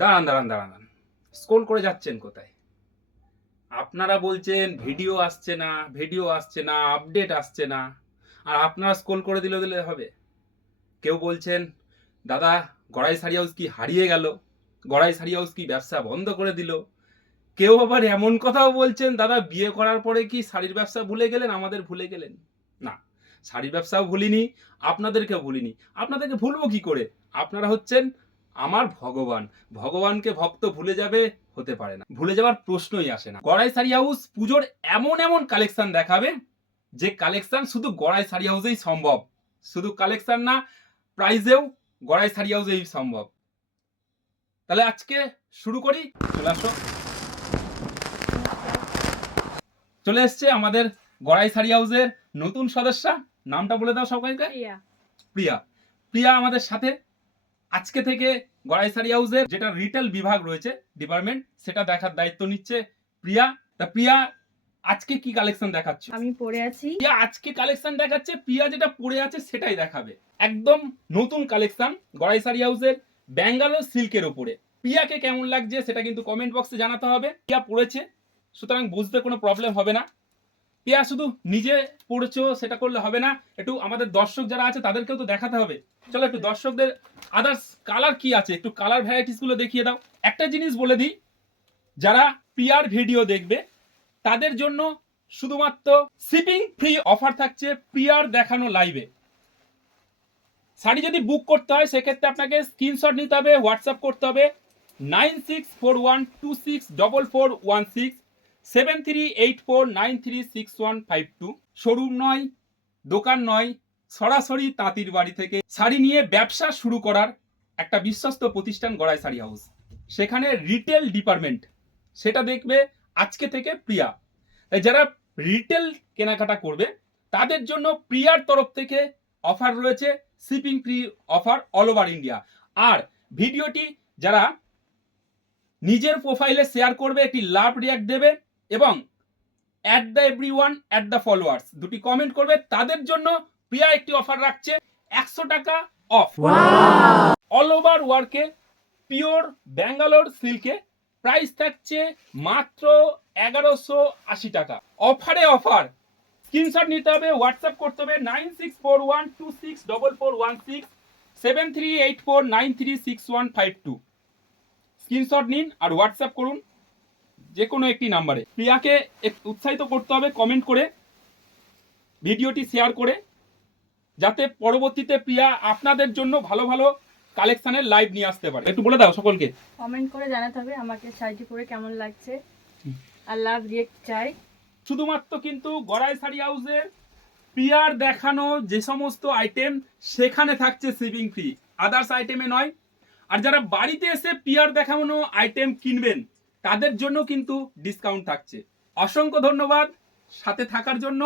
দাঁড়ান দাঁড়ান দাঁড়ান, স্ক্রোল করে যাচ্ছেন কোথায়? আপনারা বলছেন ভিডিও আসছে না, ভিডিও আসছে না, আপডেট আসছে না, আর আপনারা স্ক্রোল করে দিলে দিলে হবে? কেউ বলছেন দাদা গড়াই শাড়ি হাউস কি হারিয়ে গেল, গড়াই শাড়ি হাউস কি ব্যবসা বন্ধ করে দিল। কেউ আবার এমন কথাও বলছেন দাদা বিয়ে করার পরে কি শাড়ির ব্যবসা ভুলে গেলেন, আমাদের ভুলে গেলেন। না, শাড়ির ব্যবসাও ভুলিনি, আপনাদেরকেও ভুলিনি। আপনাদেরকে ভুলবো কি করে? আপনারা হচ্ছেন আমার ভগবান। ভগবানকে ভক্ত ভুলে যাবে? হতে পারে না, ভুলে যাওয়ার প্রশ্নই আসে না। গড়াই শাড়ি হাউস পুজোর এমন এমন কালেকশন দেখাবে যে কালেকশন শুধু গড়াই শাড়ি হাউসেই সম্ভব। শুধু কালেকশন না, প্রাইজেও গড়াই শাড়ি হাউসেই সম্ভব। তাহলে আজকে শুরু করি। চলে আসো। চলে এসছে আমাদের গড়াই শাড়ি হাউসের নতুন সদস্যা। নামটা বলে দাও সবাইকে। প্রিয়া। প্রিয়া আমাদের সাথে আজকে থেকে গড়াই শাড়ি হাউসের যেটা রিটেল বিভাগ রয়েছে, ডিপার্টমেন্ট, সেটা দেখার দায়িত্ব নিচ্ছে প্রিয়া। তা প্রিয়া আজকে কি কালেকশন দেখাচ্ছ? আমি পরে আছি। প্রিয়া আজকে কালেকশন দেখাচ্ছে, প্রিয়া যেটা পরে আছে সেটাই দেখাবে। একদম নতুন কালেকশন গড়াই শাড়ি হাউসের ব্যাঙ্গালোর সিল্কের উপরে। প্রিয়াকে কেমন লাগছে সেটা কিন্তু কমেন্ট বক্সে জানাতে হবে। প্রিয়া পড়েছে, সুতরাং বুঝতে কোনো প্রবলেম হবে না। প্রিয়া শুধু নিজে পড়েছো সেটা করলে হবে না, একটু আমাদের দর্শক যারা আছে তাদেরকেও তো দেখাতে হবে। চলো একটু দর্শকদের আদার্স কালার কি আছে, একটু কালার ভ্যারাইটিস গুলো দেখিয়ে দাও। একটা জিনিস বলে দিই, যারা প্রিয়ার ভিডিও দেখবে তাদের জন্য শুধুমাত্র শিপিং ফ্রি অফার থাকছে প্রিয়ার দেখানো লাইভে। শাড়ি যদি বুক করতে হয় সেক্ষেত্রে আপনাকে স্ক্রিনশট নিতে হবে, হোয়াটসঅ্যাপ করতে হবে 9641264416 7384936152। শোরুম নয়, দোকান নয়, সরাসরি তাঁতির বাড়ি থেকে শাড়ি নিয়ে ব্যবসা শুরু করার একটা বিশ্বস্ত প্রতিষ্ঠান গড়াই শাড়ি হাউস। সেখানে রিটেল ডিপার্টমেন্ট, সেটা দেখবে আজকে থেকে প্রিয়া। তাই যারা রিটেল কেনাকাটা করবে তাদের জন্য প্রিয়ার তরফ থেকে অফার রয়েছে, shipping free offer all over India. আর ভিডিওটি যারা নিজের প্রোফাইলে শেয়ার করবে, একটি লাভ রিয়াক্ট দেবে এবং at the everyone at the followers দুটি কমেন্ট করবে, তাদের জন্য প্রিয়া একটি অফার রাখছে 100 টাকা অফ অল ওভার ওয়ার্কে। পিওর ব্যাঙ্গালোর সিল্কে প্রাইস থাকছে মাত্র 1180 টাকা। অফারে অফার। স্ক্রিনশট নিতে হবে, হোয়াটসঅ্যাপ করতে হবে 9641264416 7384936152। স্ক্রিনশট নিন আর হোয়াটসঅ্যাপ করুন যে কোনো একটি নাম্বারে। প্রিয়াকে উৎসাহিত করতে হবে কমেন্ট করে, ভিডিওটি শেয়ার করে, যাতে পরবর্তীতে প্রিয়া আপনাদের জন্য ভালো ভালো কালেকশনের লাইভ নিয়ে আসতে পারে। একটু বলে দাও সকলকে। কমেন্ট করে জানাতে হবে আমাকে শাড়িটি পরে কেমন লাগছে, আর লাভ রিয়েক্ট চাই। শুধুমাত্র কিন্তু গড়াই শাড়ি হাউসের প্রিয়ার দেখানো যে সমস্ত আইটেম সেখানে থাকছে শিপিং ফ্রি, আদার্স আইটেমে নয়। আর যারা বাড়িতে এসে প্রিয়ার দেখানো আইটেম কিনবেন তাদের জন্য কিন্তু ডিসকাউন্ট থাকছে। অসংখ্য ধন্যবাদ সাথে থাকার জন্য।